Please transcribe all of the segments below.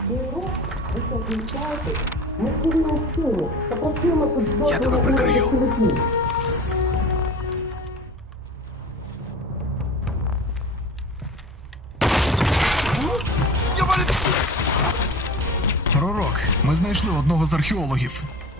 Я тебе прикрию. Пророк, ми знайшли одного з археологів.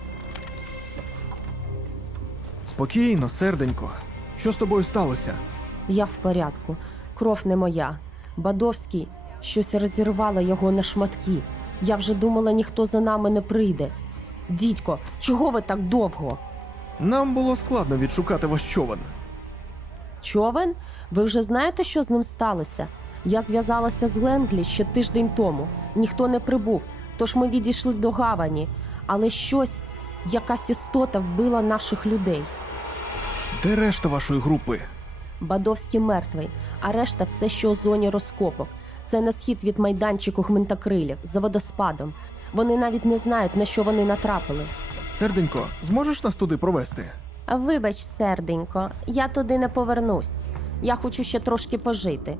Спокійно, серденько. Що з тобою сталося? Я в порядку. Кров не моя. Бадовський щось розірвало його на шматки. Я вже думала, ніхто за нами не прийде. Дідько, чого ви так довго? Нам було складно відшукати ваш човен. Човен? Ви вже знаєте, що з ним сталося? Я зв'язалася з Ленглі ще тиждень тому. Ніхто не прибув, тож ми відійшли до гавані. Але якась істота вбила наших людей. Де решта вашої групи? Бадовський мертвий, а решта все, що у зоні розкопок. Це на схід від майданчику гвинтокрилів, за водоспадом. Вони навіть не знають, на що вони натрапили. Серденько, зможеш нас туди провести? Вибач, серденько, я туди не повернусь. Я хочу ще трошки пожити.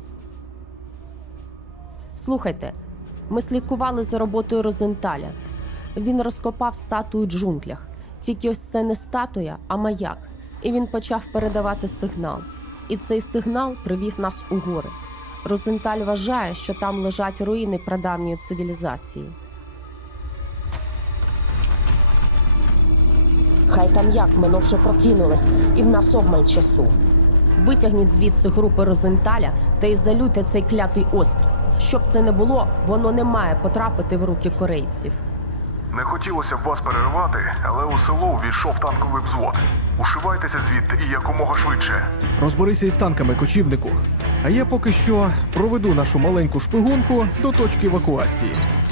Слухайте, ми слідкували за роботою Розенталя. Він розкопав статую в джунглях. Тільки ось це не статуя, а маяк. І він почав передавати сигнал. І цей сигнал привів нас у гори. Розенталь вважає, що там лежать руїни прадавньої цивілізації. Хай там як, ми вже прокинулись, і в нас обмаль часу. Витягніть звідси групи Розенталя та ізолюйте цей клятий острів. Щоб це не було, воно не має потрапити в руки корейців. Не хотілося б вас переривати, але у село увійшов танковий взвод. Ушивайтеся звідти і якомога швидше. Розберися із танками, кочівнику. А я поки що проведу нашу маленьку шпигунку до точки евакуації.